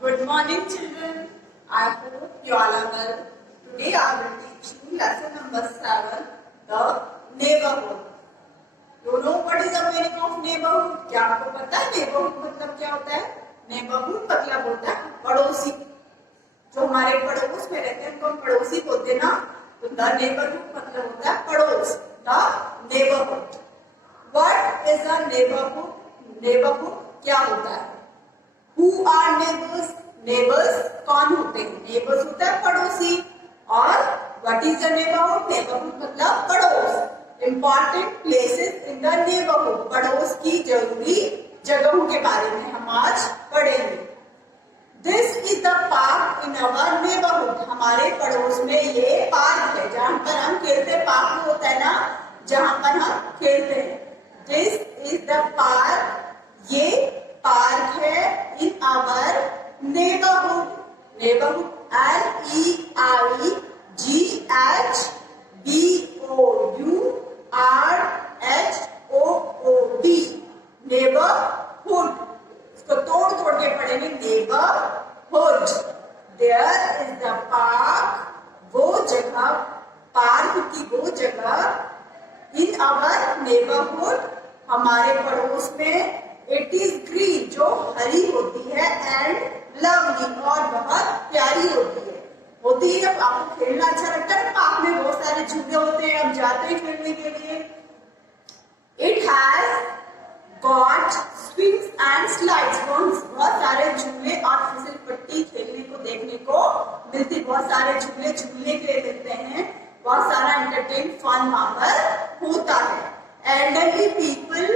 Good morning, children. I hope you all are well. Today I will teach you lesson number 7, the neighborhood. You know what is the meaning of neighborhood? क्या आपको पता है neighborhood मतलब क्या होता है? Neighborhood मतलब होता है पड़ोसी. जो हमारे पड़ोस में रहते हैं उनको हम पड़ोसी बोलते हैं ना. तो the neighborhood मतलब होता है पड़ोस. The neighborhood. What is a neighborhood? Neighborhood क्या होता है? Who are neighbors? Neighbors कौन होते हैं? Neighbors होता है पड़ोसी. और what is the neighborhood? Neighborhood मतलब पड़ोस. Important places in the neighborhood. पड़ोस की जरूरी जगहों के बारे में हम आज पढ़ेंगे. This is the park in our neighborhood. हमारे पड़ोस में ये पार्क है जहाँ पर हम खेलते हैं. पार्क होता है ना जहाँ पर हम खेलते हैं. This is the park. ये पार्क है in our neighbourhood. Neighbourhood NEIGHBOURHOOD. Neighbourhood. इसको तोड़ तोड़ के पढ़ेंगे. Neighbourhood. There is the park. वो जगह, पार्क की वो जगह इन आवर नेबरहुड हमारे पड़ोस में. इट इज ग्रीन जो हरी होती है एंड लवली और बहुत प्यारी होती है. आपको खेलना अच्छा लगता है. पार्क में बहुत सारे झूले होते हैं, हम जाते हैं खेलने के लिए. It has got swings and slides. बहुत सारे झूले और फिसल पट्टी खेलने को देखने को मिलती. बहुत सारे झूले झूलने के लिए मिलते हैं. बहुत सारा एंटरटेन फन वहां पर होता है. Elderly people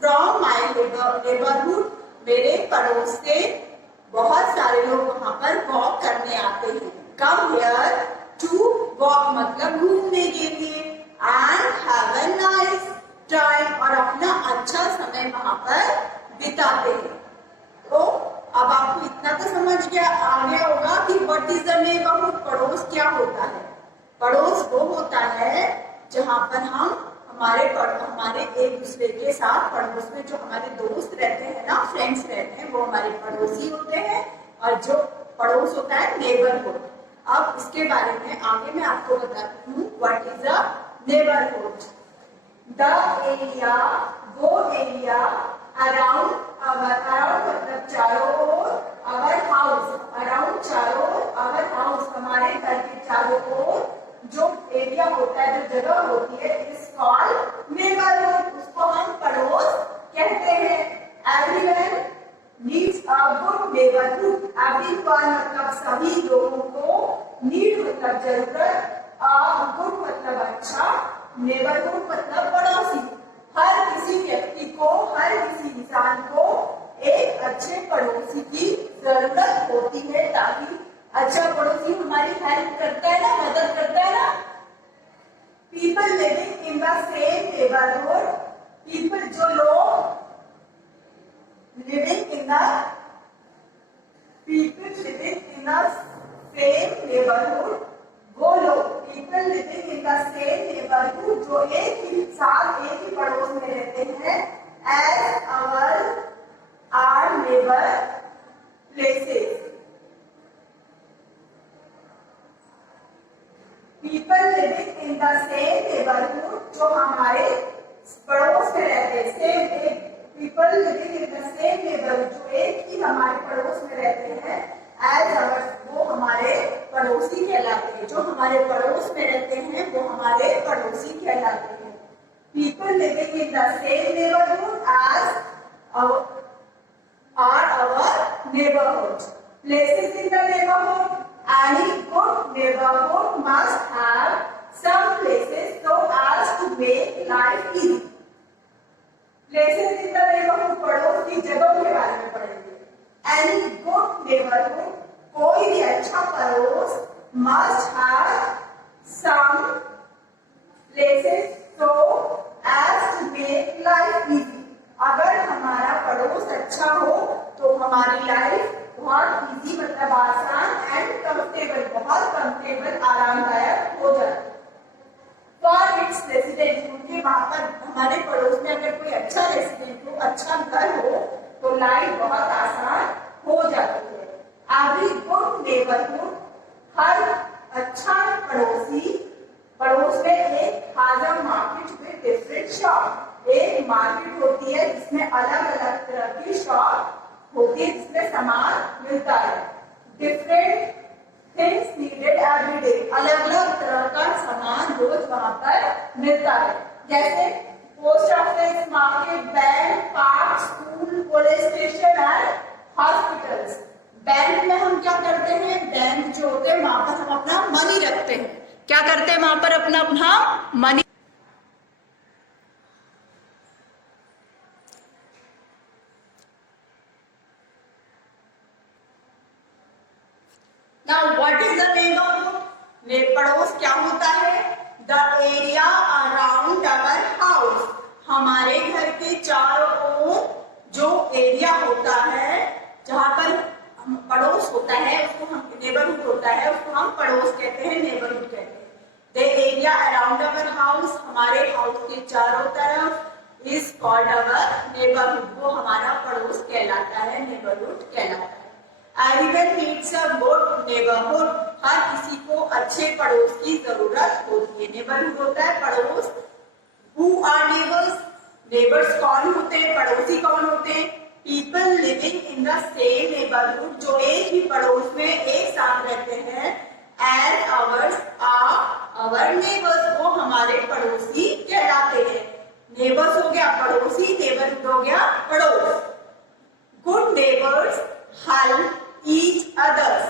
from my neighbourhood. मेरे पड़ोस से बहुत सारे लोग वहां पर वॉक करने आते हैं. कम हियर टू वॉक मतलब घूमने के लिए. And have a nice time और अपना अच्छा समय वहां पर बिताते हैं. तो अब आपको इतना तो समझ गया आ गया होगा कि व्हाट इज द नेबरहुड. पड़ोस क्या होता है? पड़ोस वो होता है जहां पर हम हमारे एक दूसरे के साथ पड़ोस में जो हमारे दोस्त रहते हैं ना, फ्रेंड्स रहते हैं, वो हमारे पड़ोसी होते हैं. और जो पड़ोस होता है नेबरहुड. अब इसके बारे में आगे मैं आपको बताती हूँ. What is a neighbourhood? The area, वो एरिया अराउंड मतलब चारों ओर. अवर हाउस, अराउंड चारों ओर. अवर हाउस हमारे घर के चारों ओर जो एरिया होता है, जो जगह होती है, इज कॉल्ड नेबरहुड. उसको हम पड़ोस कहते हैं. Everyone needs a good neighbourhood. Everyone मतलब सभी लोगों को. नीड मतलब जरूरत. अ गुड मतलब अच्छा. नेबरहुड मतलब पड़ोसी. हर किसी व्यक्ति को, हर किसी इंसान को एक अच्छे पड़ोसी की जरूरत होती है ताकि अच्छा पड़ोसी हमारी हेल्प करता है ना, मदद करता है ना. People living in the same neighbourhood. People जो लोग living in the same neighbourhood. वो लोग people living in the same neighbourhood जो एक ही साथ एक ही पड़ोस में रहते हैं. As our neighbour places. People living in the same neighbourhood जो हमारे पड़ोस में रहते हैं. सेम एक people living in the same neighbourhood जो एक ही हमारे पड़ोस में रहते हैं. एज अवर वो हमारे पड़ोसी कहलाते हैं. जो हमारे पड़ोस में रहते हैं वो हमारे पड़ोसी कहलाते हैं. People living in the same neighbourhood as are our neighbourhood. Places in the neighbourhood. Any good neighborhood must have some places so as to make life easy. Places in the neighborhood पड़ोस की जगहों के बारे में पढ़ेंगे. Any good neighborhood, कोई भी अच्छा पड़ोस, must have some places so as to make life easy. अगर हमारा पड़ोस अच्छा हो तो हमारी लाइफ बहुत इजी मतलब आसान एंड कंफर्टेबल, बहुत कंफर्टेबल आरामदायक हो जाती है. फॉर इट्स रेसिडेंट, क्योंकि वहां पर हमारे पड़ोस में अगर कोई अच्छा रेसिडेंट हो, अच्छा घर हो, तो लाइफ बहुत आसान हो जाती है. नेबरहुड, हर अच्छा पड़ोसी पड़ोस में एक has a market with different shop, एक मार्केट होती है जिसमें अलग अलग तरह की शॉप होती है जिसमें सामान मिलता है। Different things needed every day, अलग अलग तरह का सामान रोज वहां पर मिलता है, जैसे post office, market, bank, park, school, police station and hospitals. Bank में हम क्या करते हैं, बैंक जो होते हैं वहां पर हम अपना मनी रखते हैं। क्या करते हैं वहां पर, अपना money. Now what is the neighbourhood? पड़ोस क्या होता है? The area around our house, हमारे घर के चारों ओर जो एरिया होता है जहां पर पड़ोस होता है उसको हम नेबरहुड होता है, उसको हम पड़ोस कहते हैं, नेबरहुड कहते हैं। The area around our house, हमारे हाउस के चारों तरफ, इज कॉल्ड अवर नेबरहुड, वो हमारा पड़ोस कहलाता है, नेबरहुड कहलाता है। Everyone needs a good neighbourhood, हर किसी को अच्छे पड़ोस की जरूरत होती है। नेबरहुड होता है पड़ोस। Who are neighbors? नेबर्स कौन होते हैं, पड़ोसी कौन होते हैं? People living in the same neighbourhood, जो एक ही पड़ोस में एक साथ रहते हैं। As ours are our neighbours, वो हमारे पड़ोसी कहलाते हैं। नेबर्स हो गया पड़ोसी, नेबरहुड हो गया पड़ोस। Good neighbours help each others,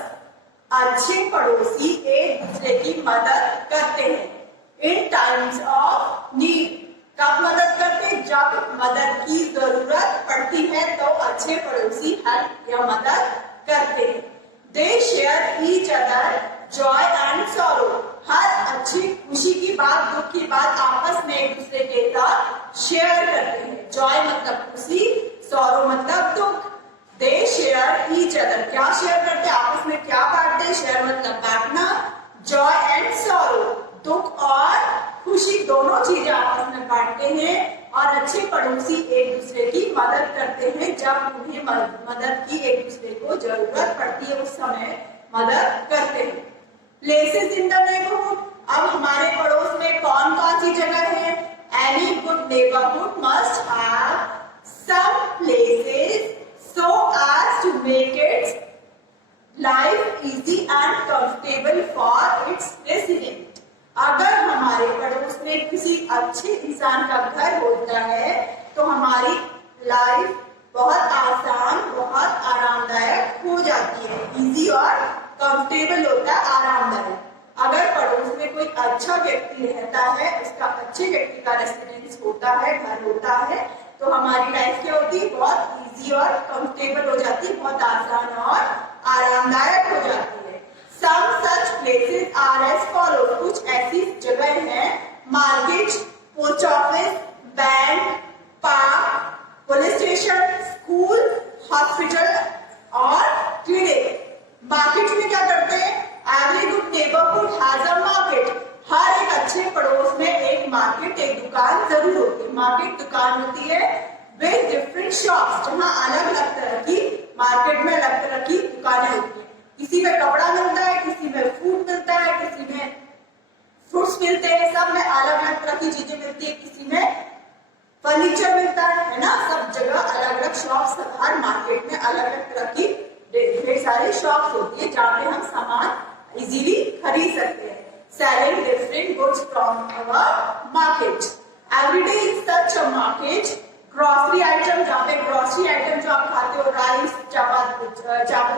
अच्छे पड़ोसी एक दूसरे की मदद करते हैं। इन टाइम्स ऑफ नीड, कब मदद करते हैं? जब मदद की जरूरत पड़ती है तो अच्छे पड़ोसी हेल्प या मदद करते हैं। They share each other joy and sorrow, हर अच्छी खुशी की बात, दुख की बात आपस में एक दूसरे के साथ शेयर करते हैं। जॉय मतलब खुशी, सॉरो मतलब दुख। दे शेयर ईच अदर, क्या शेयर करते हैं, आपस में क्या बांटते हैं? शेयर मतलब बांटना। जॉय एंड सॉरो, दुख और खुशी दोनों चीजें आपस में बांटते हैं। और अच्छे पड़ोसी एक दूसरे की मदद करते हैं, जब उन्हें मदद की एक दूसरे को जरूरत पड़ती है उस समय मदद करते हैं। प्लेसेस इन द नेबरहुड, अब हमारे पड़ोस में कौन कौन सी जगह है? Any good neighbourhood must have some places so as to make its life easy and comfortable for its resident. अगर हमारे पड़ोस में किसी अच्छे इंसान का घर होता है तो हमारी लाइफ बहुत आसान, बहुत आरामदायक हो जाती है। इजी और कंफर्टेबल होता है, आरामदायक। अगर पड़ोस में कोई अच्छा व्यक्ति रहता है, उसका अच्छे व्यक्ति का रेसिडेंस होता है, घर होता है, तो हमारी लाइफ क्या होती है? बहुत इजी और कंफर्टेबल हो जाती है, बहुत आसान और आरामदायक हो जाती है। Some such places are as follow, कुछ ऐसी जगह हैं, market, post office, bank, park, police station, school, hospital और क्लिनिक। मार्केट में क्या करते हैं? Every good neighbourhood has a market, हर एक अच्छे पड़ोस में एक मार्केट, एक दुकान जरूर होती है। मार्केट दुकान होती है विद डिफरेंट शॉप्स, जहां अलग अलग तरह की, मार्केट में अलग तरह की दुकानें होती है। किसी में कपड़ा मिलता है, किसी में फूड मिलता है, किसी में फ्रूट्स मिलते हैं, सब में अलग अलग तरह की चीजें मिलती है। किसी में फर्नीचर मिलता है ना, सब जगह अलग अलग शॉप्स, हर मार्केट में अलग अलग तरह की ढेर सारी शॉप्स होती है जहाँ पे हम सामान इजीली खरीद सकते हैं। Selling different goods from our market. Every day is such a market. Grocery item, जहाँ पे grocery item जो आप खाते हो, राइस, चावल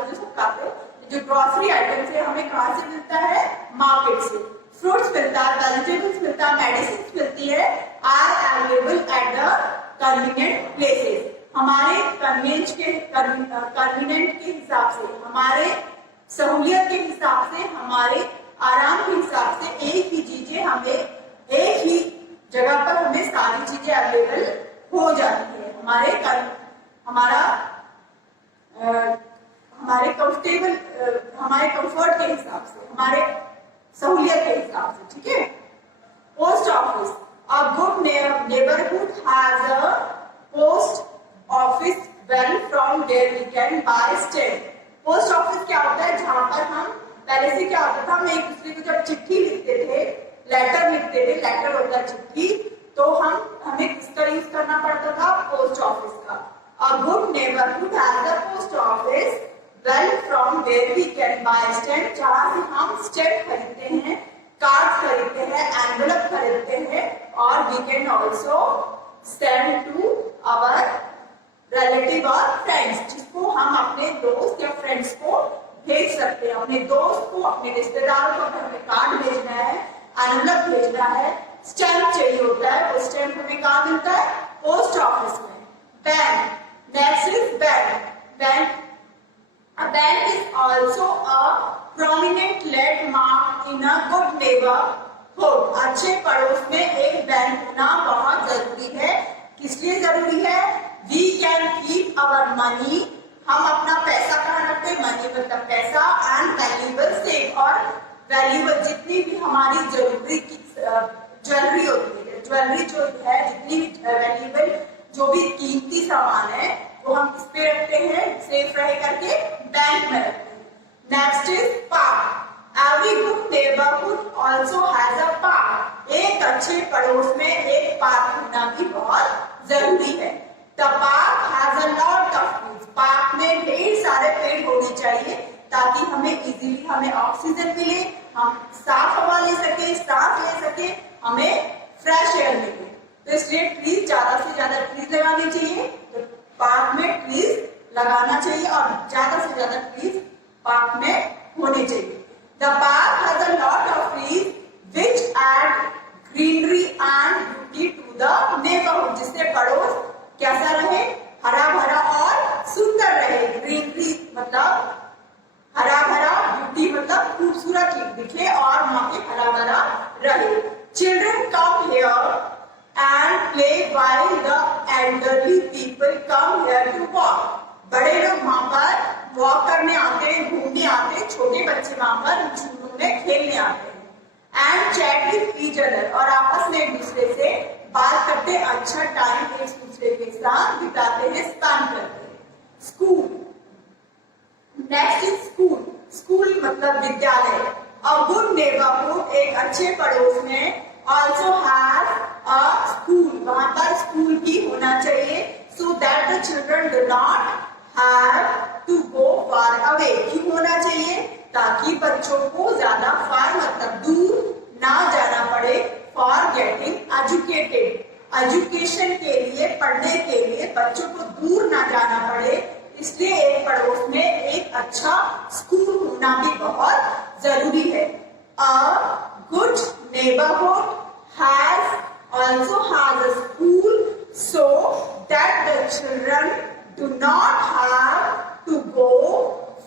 जो सब खाते हो, जो grocery item से हमें कहाँ से मिलता है? मार्केट से। फ्रूट्स मिलता है, वेजिटेबल्स मिलता है, मेडिसिन मिलती है, are available at the convenient places. हमारे कन्वीनियंट के हिसाब से, हमारे सहूलियत के हिसाब से, हमारे आराम के हिसाब से एक ही चीजें हमें एक ही जगह पर हमें सारी चीजें अवेलेबल हो जाती है। हमारे कंफर्टेबल, हमारे कंफर्ट के हिसाब से, हमारे सहूलियत के हिसाब से, ठीक है। Post office, a good neighbourhood has a post office well from there we can buy stamp. Post office क्या होता है? जहां पर हम चिट्ठी लिखते थे, लेटर लिखते थे, लेटर होता चिट्ठी, तो हमें किसका यूज करना पड़ता था? पोस्ट ऑफिस का। A good neighbourhood has a post office, well from where we can buy stamp, जहां से हम स्टैम्प खरीदते हैं, कार्ड खरीदते हैं, एनवेलप खरीदते हैं, और we can also send to our relative और फ्रेंड्स, जिसको हम अपने दोस्त या फ्रेंड्स को भेज सकते हैं। अपने दोस्त को, अपने रिश्तेदारों को अगर हमें कार्ड भेजना है, एनवेलप भेजना है, स्टैम्प चाहिए होता है, वो स्टैम्प हमें कहाँ मिलता है? पोस्ट ऑफिस में। Bank, next is bank. Bank, a bank is also a prominent landmark in a good neighborhood। अच्छे पड़ोस में एक बैंक होना बहुत जरूरी है। किस लिए जरूरी है? We can keep our money, हम अपना पैसा कहाँ रखते हैं? मनी मतलब पैसा, एंड वैल्यूएबल सेफ, और वैल्यूएबल जितनी भी हमारी जरूरी की ज्वेलरी होती है, ज्वेलरी जो है, जितनी भी वैल्यूएबल जो भी कीमती सामान है, वो हम किस पे रखते हैं? सेफ रहे करके बैंक में रखते हैं। Next is park. Every good neighbourhood also has a park. एक अच्छे पड़ोस में एक पार्क होना भी बहुत जरूरी है। The park has a lot of trees. Park में ढेर सारे पेड़ होने चाहिए ताकि हमें इजीली हमें ऑक्सीजन मिले, हम साफ हवा ले सके, सांस ले सके, हमें फ्रेश एयर मिले। तो इसलिए ट्रीज, ज्यादा से ज्यादा ट्रीज लगानी चाहिए। तो पार्क में ट्रीज लगाना चाहिए और ज्यादा से ज्यादा ट्रीज पार्क में होने चाहिए। The park has a lot of trees which add greenery and beauty to the neighbourhood, जिससे पड़ोस कैसा रहे? हरा भरा और सुंदर रहे। ग्रीनरी मतलब हरा भरा, ब्यूटी मतलब खूबसूरत दिखे और वहां पे हरा भरा रहे। Children come here and play while the elderly people come here to walk। बड़े लोग वहां पर वॉक करने आते हैं, घूमने आते हैं, छोटे बच्चे वहां पर झूलों में खेलने आते हैं। And chat with each other, और आपस में एक दूसरे से बात करते हैं, अच्छा टाइम एक दूसरे के साथ बिताते हैं, स्पेंड करते हैं। School, next is school. School मतलब विद्यालय। अ गुड नेबरहुड, एक अच्छे पड़ोस में, also has a school, वहां पर स्कूल भी होना चाहिए, so that the children do not have to go far away। क्यों होना चाहिए? ताकि बच्चों को ज्यादा far मतलब दूर ना जाना पड़े, for getting educated, एजुकेशन के लिए, पढ़ने के लिए बच्चों को दूर ना जाना पड़े, इसलिए एक पड़ोस में एक अच्छा स्कूल होना भी बहुत जरूरी है। A good neighborhood also has a school so that the children do not have to go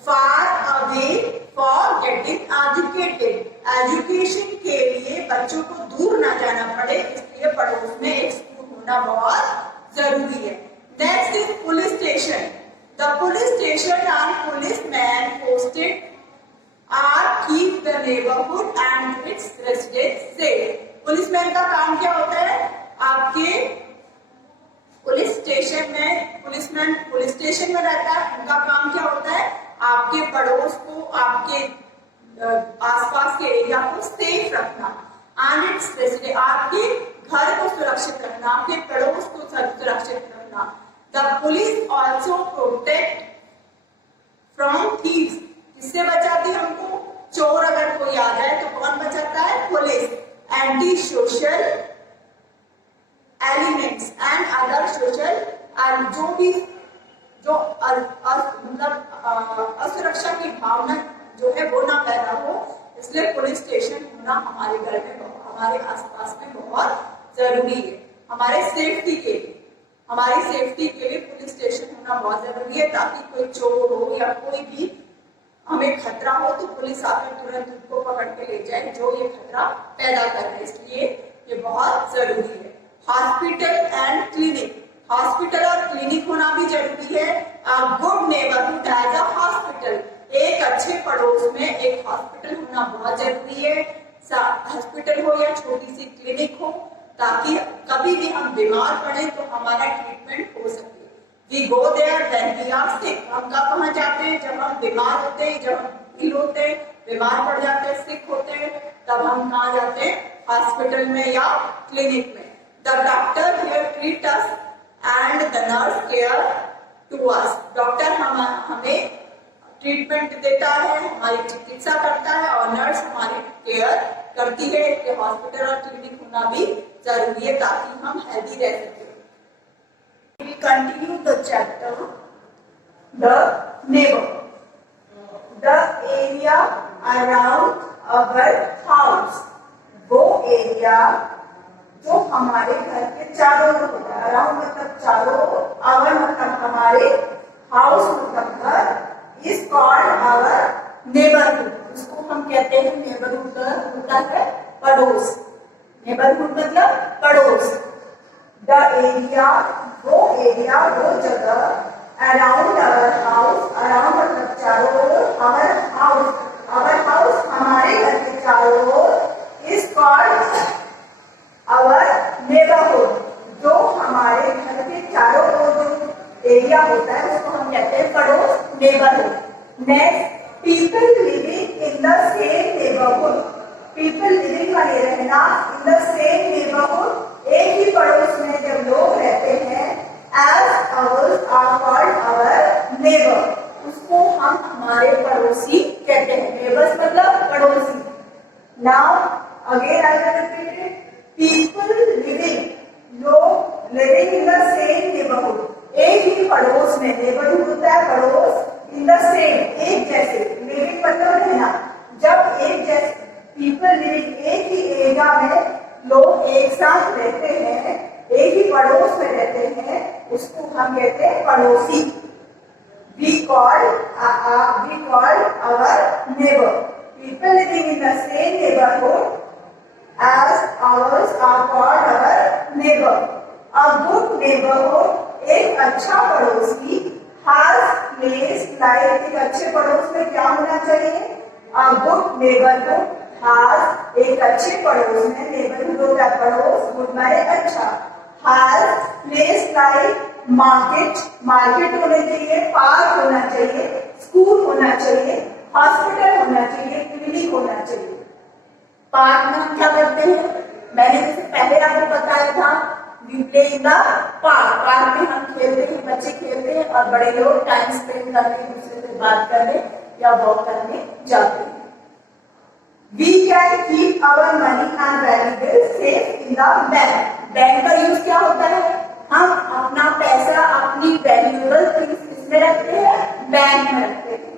far away for getting educated। Education के लिए बच्चों को दूर ना जाना पड़े, इसलिए पड़ोस में एक स्कूल होना बहुत जरूरी है। Next is police station. The police station and policeman posted are keep the neighbourhood and its residents safe. Policeman का काम क्या होता है? आपके पुलिस स्टेशन में, पुलिसमैन पुलिस स्टेशन में रहता है, उनका काम क्या होता है? आपके पड़ोस को, आपके आसपास के एरिया को सेफ रखना, एंड इट्स रेसिडेंट, आपके घर को सुरक्षित रखना, आपके पड़ोस को सुरक्षित रखना। The police also protect from thieves, किससे बचाती है हमको? चोर अगर कोई आ जाए तो कौन बचाता है? Police. Anti social elements and other social, जो भी जो मतलब असुरक्षा की भावना जो है वो ना पैदा हो, इसलिए पुलिस स्टेशन होना हमारे घर में, हमारे आसपास में बहुत जरूरी है। हमारे सेफ्टी के लिए, हमारी सेफ्टी के लिए पुलिस स्टेशन होना बहुत जरूरी है, ताकि कोई चोर हो या कोई भी हमें खतरा हो तो पुलिस आकर तुरंत उनको पकड़ के ले जाए जो ये खतरा पैदा कर रहे हैं, इसलिए ये बहुत जरूरी है। हॉस्पिटल एंड क्लिनिक, हॉस्पिटल और क्लिनिक होना भी जरूरी है। अ good neighbourhood has a hospital, एक अच्छे पड़ोस में एक हॉस्पिटल होना बहुत जरूरी है। हॉस्पिटल हो या छोटी सी क्लिनिक हो, ताकि कभी भी हम बीमार पड़े तो हमारा ट्रीटमेंट हो सके। We go there when we are sick। हम कब वहां जाते हैं? जब हम बीमार होते हैं, जब हम इल होते हैं, बीमार पड़ जाते हैं, सिक होते हैं, तब हम कहाँ जाते हैं? हॉस्पिटल में या क्लिनिक में। The doctor here treat us and the nurse care to us. Doctor हमें ट्रीटमेंट देता है, हमारी चिकित्सा करता है और नर्स हमारी केयर करती है। कि हॉस्पिटल और क्लिनिक होना भी जरूरी है ताकि हम हेल्दी रह सकें। We continue the chapter, the neighborhood. The area around our house, वो एरिया जो हमारे घर के चारों ओर होता है। अराउंड मतलब चारों, आवर मतलब हमारे, हाउस मतलब घर, इज कॉल्ड आवर नेबरहुड। उसको हम कहते हैं नेबरहुड, होता है पड़ोस। नेबरहुड मतलब पड़ोस। द एरिया, वो एरिया, वो जगह, अराउंड आवर हाउस, अराउंड मतलब चारों ओर, आवर हाउस हमारे घर के चारों ओर, इज कॉल्ड आवर नेबरहुड। जो हमारे घर के चारों ओर जो एरिया होता है उसको हम कहते हैं पड़ोस, neighbourhood. Next, people living in the same neighbourhood. People living माने रहना, इन द सेम नेबरहुड एक ही पड़ोस में जब लोग रहते हैं, as ours are called our neighbour, उसको हम हमारे पड़ोसी कहते हैं। नेबर्स मतलब पड़ोसी। Now again I will repeat it, people living, लोग living in the same neighbourhood, एक ही पड़ोस में। नेबरहुड होता है पड़ोस, इन द सेम एक जैसे, लिविंग मतलब रहना। जब एक जैसे, पीपल लिविंग एक ही एरिया में लोग एक साथ रहते हैं, एक ही पड़ोस में रहते हैं, उसको हम कहते हैं पड़ोसी। We call our neighbor. People living in the same neighborhood as ours are called our neighbor. A good neighborhood, एक अच्छा पड़ोसी, has placed like, एक अच्छे पड़ोस में क्या होना चाहिए? A good neighborhood has, एक अच्छे पड़ोस में, neighborhood होता है पड़ोस, good माने अच्छा, has placed like मार्केट होना चाहिए, पार्क होना चाहिए, स्कूल होना चाहिए, हॉस्पिटल होना चाहिए, क्लिनिक होना चाहिए। पार्क में हम क्या करते हैं? मैंने जैसे पहले आपको बताया था, we play in the park. Park में हम खेलते हैं, बच्चे खेलते हैं और बड़े लोग टाइम स्पेंड करने, एक दूसरे से बात करने या वॉक करने जाते हैं। We can keep our money and valuables safe in the bank. Bank का यूज क्या होता है? हम अपना पैसा, अपनी वैल्यूएबल थिंग्स इसमें रखते हैं, बैंक में रखते हैं।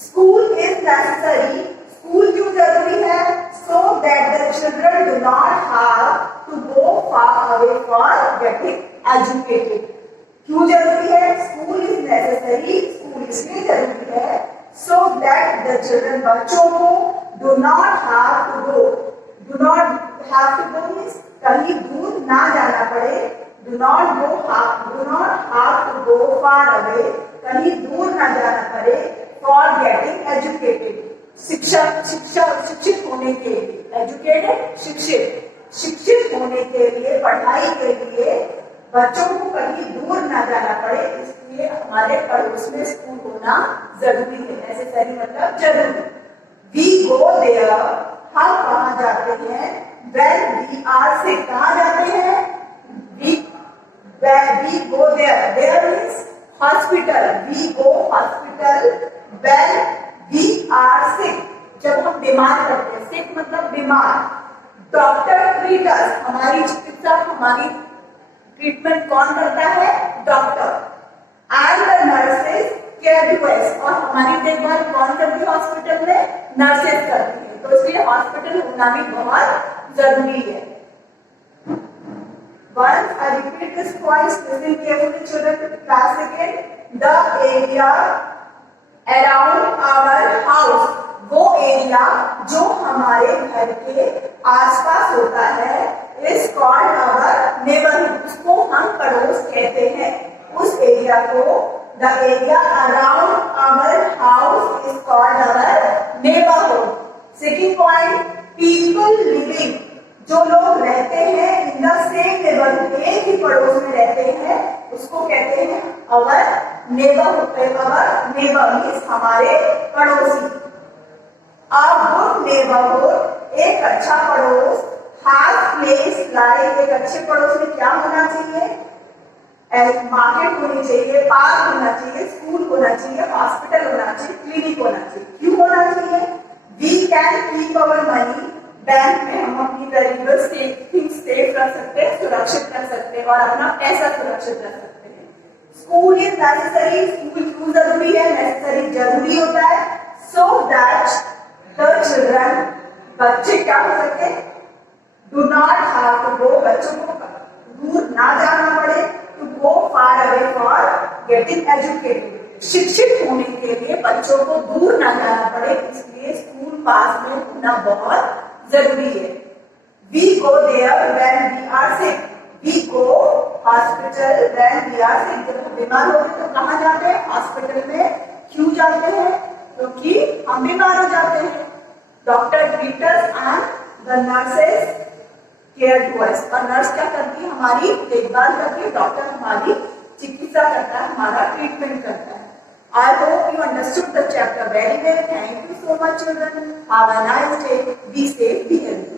स्कूल इज नेसेसरी, स्कूल क्यों जरूरी है? So that the children do not have to go far away for getting educated. क्यों जरूरी है? स्कूल इज नेसेसरी, स्कूल इसलिए जरूरी है, सो दैट द चिल्ड्रन, बच्चों को, do not have to go, do not have to go means कहीं दूर ना जाना पड़े, do not have to go far away, कहीं दूर ना जाना पड़े, for getting educated, शिक्षित होने के लिए, educated शिक्षित होने के लिए, पढ़ाई के लिए बच्चों को कहीं दूर ना जाना पड़े, इसलिए हमारे पड़ोस में स्कूल होना जरूरी है। नेसेसरी मतलब जरूरी। We go there, हम कहाँ जाते हैं? When we are sick, कहाँ जाते हैं? When we go there means hospital. We go hospital when we are sick. जब हम बीमार करते हैं, sick मतलब बीमार। डॉक्टर treat us, हमारी चिकित्सा, हमारी ट्रीटमेंट कौन करता है? Doctor. And the nurses care to us, और हमारी देखभाल कौन करती है हॉस्पिटल में? नर्सेज करती है। तो इसलिए हॉस्पिटल होना भी बहुत जरूरी है। Once I repeat this point, listen carefully children to the class again. The area around our house, वो एरिया जो हमारे घर के आसपास होता है, is called our neighborhood, उसको हम पड़ोस कहते हैं। उस एरिया को, the area around our house is called our neighborhood. Second point, people living, जो लोग रहते हैं इन द सेम नेबरहुड, एक ही पड़ोस में रहते हैं, उसको कहते हैं अवर नेबरहुड। अवर नेबर मीन्स हमारे पड़ोसी। अ गुड नेबरहुड एक अच्छा पड़ोस हाफ प्लेस लाइक, एक अच्छे पड़ोस में क्या होना चाहिए? मार्केट होनी चाहिए, पार्क होना चाहिए, स्कूल होना चाहिए, हॉस्पिटल होना चाहिए, क्लिनिक होना चाहिए। क्यों होना चाहिए? We can keep our money, bank में हम अपनी वैल्यूएबल थिंग्स सेफ रख सकते हैं, सुरक्षित रख सकते हैं और अपना पैसा सुरक्षित रख सकते हैं। स्कूल इज नेसेसरी, स्कूल क्यों जरूरी है? नेसेसरी जरूरी होता है सो दैट द चिल्ड्रन, बच्चे क्या हो सके, do not have to go, बच्चों को दूर ना जाना पड़े, to go far away for getting educated, शिक्षित होने के लिए बच्चों को दूर ना जाना पड़े, इसलिए स्कूल पास में होना बहुत जरूरी है। We go there when we are sick. We go hospital when we are sick. जब हम बीमार होते हैं तो कहाँ जाते हैं? हॉस्पिटल में। क्यों जाते हैं? क्योंकि हम बीमार हो जाते हैं। Doctor treat us and the nurses care to us. और नर्स क्या करती है? हमारी देखभाल करती है। डॉक्टर हमारी चिकित्सा करता है, हमारा ट्रीटमेंट करता है। I hope you understood the chapter very well. Thank you so much, children. Have a nice day. Be safe, be healthy.